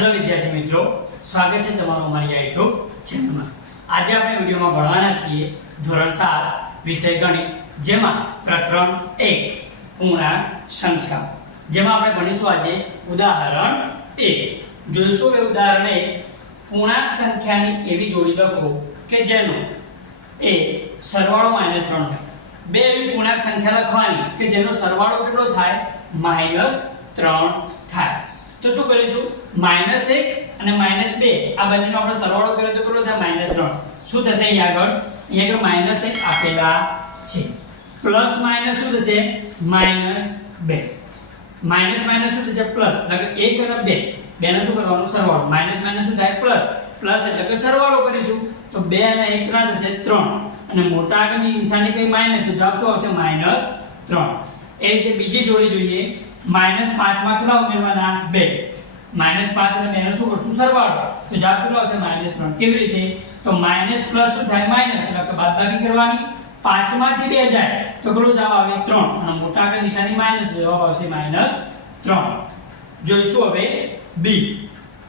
Hello વિદ્યાર્થી મિત્રો, સ્વાગત છે તમારું અમારી આ યુટ્યુબ ચેનલમાં। આજે આપણે વિડિયોમાં ભણવાના છીએ ધોરણ 7 વિષય ગણિત, જેમાં પ્રકરણ 1 પૂર્ણાંક સંખ્યા, જેમાં આપણે ભણીશું આજે ઉદાહરણ 1। જોઈશું એ ઉદાહરણ 1 પૂર્ણાંક સંખ્યાની એવી જોડી લખો કે જેનો એ સરવાળો -3 હોય। બે એવી પૂર્ણાંક સંખ્યા લખવાની કે જેનો સરવાળો કેટલો થાય? -3 થાય। તો શું કરીશું? -1 અને -2 આ બંનેનો આપણે સરવાળો કર્યો તો કેટલો થાય? -3। શું થશે? અહીંયા આગળ -1 આપેલા છે, પ્લસ માઈનસ શું થશે? -2, માઈનસ માઈનસ શું થશે? પ્લસ, એટલે કે 1 અને 2 બેનો શું કરવાનું? સરવાળો। માઈનસ માઈનસ શું થાય? પ્લસ, પ્લસ એટલે કે સરવાળો કરીશું તો 2 અને 1 ના થશે 3, અને મોટા આગળની નિશાની કઈ માઈનસ, તો જવાબ શું આવશે? -3। એ રીતે બીજી જોડી જોઈએ, -5 માં કેટલા ઉમેરવાના? 2, -5 અને 2 નો શું કરશું? સરવાળો, તો જવાબ કેટલો આવશે? -3। કેવી રીતે? તો માઈનસ પ્લસ શું થાય? માઈનસ, એટલે કે બાદબાકી કરવાની। 5 માંથી 2 જાય તો કેટલો જવાબ આવે? 3, અને મોટા આગળ નિશાની માઈનસ, જવાબ આવશે -3। જોઈશું હવે બી,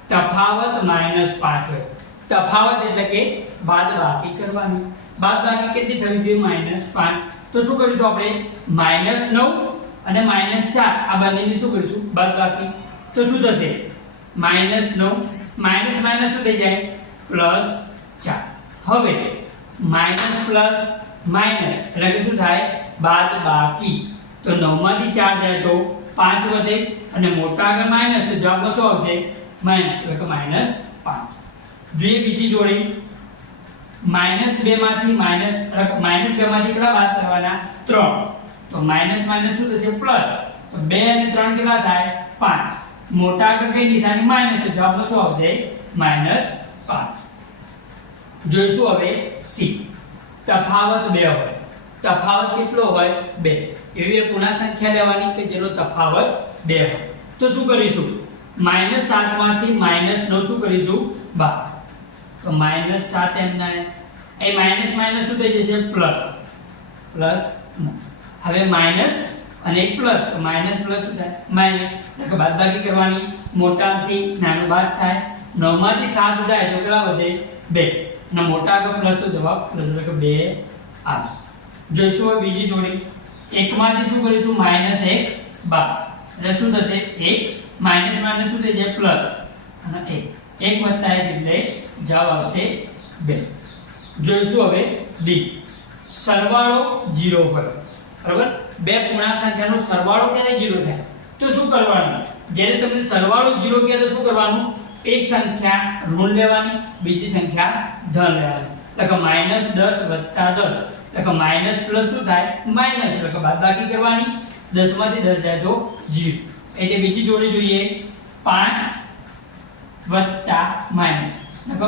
તફાવત -5 હોય। તફાવત એટલે કે બાદબાકી કરવાની। બાદબાકી કેટલી થવી જોઈએ? -5। તો શું કરીશું આપણે? -9 અને -4 આ બંનેની શું કરીશું? બાદબાકી। તો શું થશે? -9 માઈનસ માઈનસ શું થઈ જાય? +4। હવે માઈનસ પ્લસ માઈનસ એટલે કે શું થાય? બાદબાકી। તો 9 માંથી 4 જાય તો 5 વધે, અને મોટા આગળ માઈનસ, તો જવાબમાં શું આવશે? માઈનસ, એટલે કે -5। જોઈએ બીજી જોડી, -2 માંથી -2 માંથી કેટલા બાદ કરવાના? 3, તો માઈનસ માઈનસ શું થશે? પ્લસ, તો 2 અને 3 કેટલા થાય? 5, મોટા આગળ કઈ નિશાની? માઈનસ, તો જવાબમાં શું આવશે? -5। જોઈશું હવે સી, તફાવત 2 હોય। તફાવત કેટલો હોય? 2। એવી પૂર્ણાંક સંખ્યા લેવાની કે જેનો તફાવત 2 હોય। તો શું કરીશું? -7 માંથી -9 શું કરીશું? બાદ, તો -7 એમના એ માઈનસ માઈનસ શું થઈ જશે? Plus, plus. હવે માઈનસ અને એક પ્લસ, તો માઈનસ પ્લસ શું થાય? માઈનસ, એટલે કે બાદબાકી કરવાની। મોટાથી નાનું બાદ થાય। 9 માંથી 7 જાય તો કેટલા વધે? 2, અને મોટા આગળ પ્લસ, તો જવાબ પ્લસ, એટલે કે 2 આવશે। જોઈશું હવે બીજી જોડી, 1 માંથી શું કરીશું? -1 બાદ, એટલે શું થશે? 1 માઈનસ માઈનસ શું થઈ જાય? પ્લસ, અને 1 વત્તા 1 એટલે જવાબ આવશે 2। જોઈશું હવે ડી, સરવાળો 0 હોય। બરાબર? બે પૂર્ણાંક સંખ્યાનો સરવાળો ક્યારે 0 થાય? તો શું કરવાનું? જ્યારે તમને સરવાળો 0 કહે તો શું કરવાનું? એક સંખ્યા ઋણ લેવાની, બીજી સંખ્યા ધન લેવાની। એટલે કે -10 + 10, એટલે કે માઈનસ પ્લસ શું થાય? માઈનસ, એટલે કે બાદબાકી કરવાની। 10 માંથી 10 જાય તો 0। એટલે બીજી જોડી જોઈએ, 5 + માઈનસ, એટલે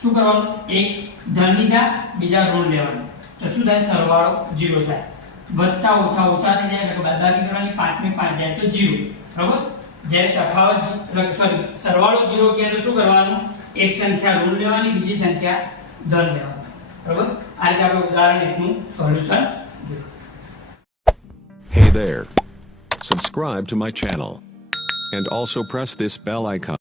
શું કરવાનું? એક ધન લીધા, બીજા ઋણ લેવાનું, તો શું થાય? સરવાળો 0 થાય। વત્તા ઓછા ઓછા થઈ જાય, એટલે બાદબાકી કરવાની। 5 ને 5 જાય તો 0। બરાબર? જ્યારે તફાવત સરવાળો 0 કહે તો શું કરવાનું? એક સંખ્યા ઋણ લેવાની, બીજી સંખ્યા ધન લેવાની। બરાબર? આ રીતે આપણે ઉદાહરણ 1 નું સોલ્યુશન જોયું। Hey there. Subscribe to my channel. And also press this bell icon.